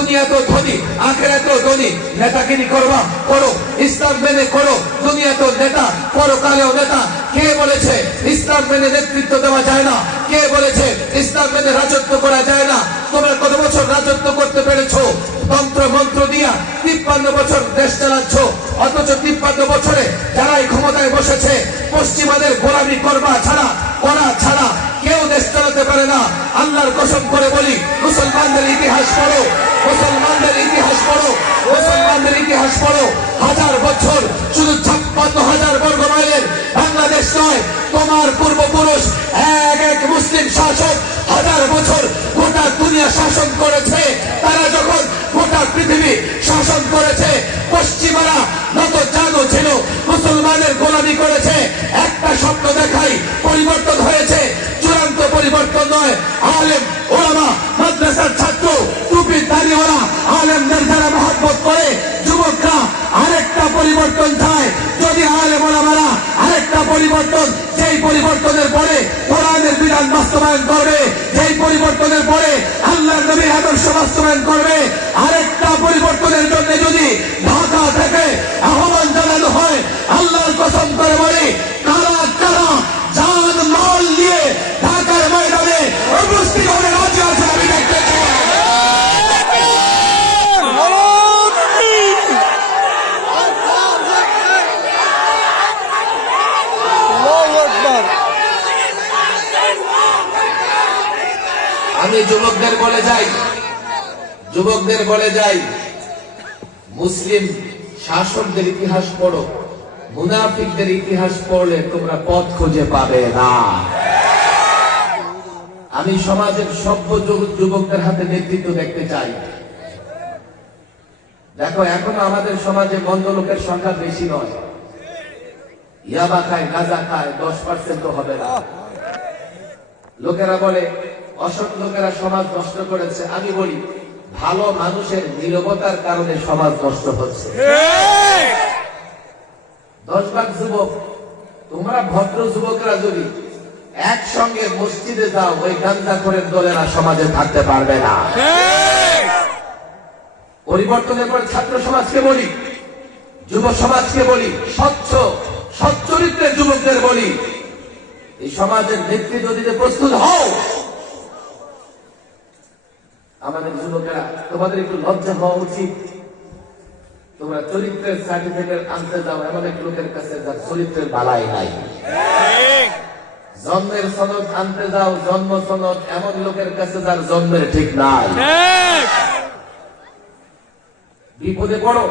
দুনিয়া তো ধনী আখেরা তো ধনী। নেতাগিরি করবা, করো। ইসলাম মেনে করো, দুনিয়া তো নেতা, পরকালেও নেতা। কে বলেছে ইসলাম মেনে নেতৃত্ব দেওয়া যায় না? কে বলেছে ইসলাম মেনে রাজত্ব করা যায় না? তোমরা কত বছর রাজত্ব করতে পেরেছ? তন্ত্র মন্ত্র দিয়া তিপ্পান্ন বছর দেশ চালাচ্ছ। অথচ তিপ্পান্ন বছরে যারা এই ক্ষমতায় বসেছে, পশ্চিমাদের গোলামি করবা ছাড়া, করা ছাড়া কেউ দেশ চালাতে পারে না। আল্লাহর কসম করে বলি মুসলমানদের ইতিহাস পড়ো, মুসলমানদের ইতিহাস পড়ো, মুসলমানদের ইতিহাস পড়ো। হাজার বছর শুধু ছাপ্পান্ন হাজার বর্গ মাইলের বাংলাদেশ নয়, তোমার পূর্বপুরুষ এক এক মুসলিম শাসক হাজার বছর গোটা দুনিয়া শাসন করেছে। তারা যখন গোটা পৃথিবী শাসন করেছে, পশ্চিমারা নত জানো ছিল, মুসলমানের গোলামি করেছে। একটা স্বপ্ন দেখাই পরিবর্তন হয়েছে, চূড়ান্ত পরিবর্তন নয়, আলেম, ওলামা, মাদ্রাসার দাঁড়িয়েওয়ালা আলেমদের যারা মহব্বত করে, যুবকরা আরেকটা পরিবর্তন চায়। যদি আলেম ওলামারা আরেকটা পরিবর্তন সেই পরিবর্তনের পরে কোরআনের বিধান বাস্তবায়ন করবে সেই পরিবর্তনের পরে আল্লাহ নবীর আদর্শ বাস্তবায়ন করবে, আরেকটা পরিবর্তনের জন্য যদি ঢাকা থেকে আমি যুবকদের বলে যাই। যুবকদের বলে যাই, মুসলিম শাসকদের ইতিহাস পড়ো, মুনাফিকদের ইতিহাস পড়লে তোমরা পথ খুঁজে পাবে না। আমি সমাজের সভ্য যুবকদের হাতে নেতৃত্ব দেখতে চাই। দেখো, এখনও আমাদের সমাজে বন্ধ লোকের সংখ্যা বেশি নয়। ইয়াবা খায়, গাঁজা খায়, দশ পার্সেন্ট তো হবে না। লোকেরা বলে অসৎ সমাজ নষ্ট করেছে। আমি বলি, ভালো মানুষের নিরবতার কারণে সমাজ নষ্ট হচ্ছে। দশ ভাগ যুবক, তোমরা ভদ্র যুবকরা যদি একসঙ্গে মসজিদে যাও, ওই গান্দা করে দলেরা সমাজে থাকতে পারবে না। পরিবর্তনের পর ছাত্র সমাজকে বলি, যুব সমাজকে বলি, স্বচ্ছ সচ্চরিত্রের যুবকদের বলি, এই সমাজের নেতৃত্ব দিতে প্রস্তুত হও। আমাদের যুবকেরা তোমাদের একটু লজ্জা হওয়া উচিত। তোমরা চরিত্রের সার্টিফিকেট আনতে যাও এমন এক লোকের কাছে যার চরিত্রের বালাই নাই। জন্মের সনদ আনতে যাও জন্ম সনদ এমন লোকের কাছে যার জন্মের ঠিক নাই। বিপদে পড়ো।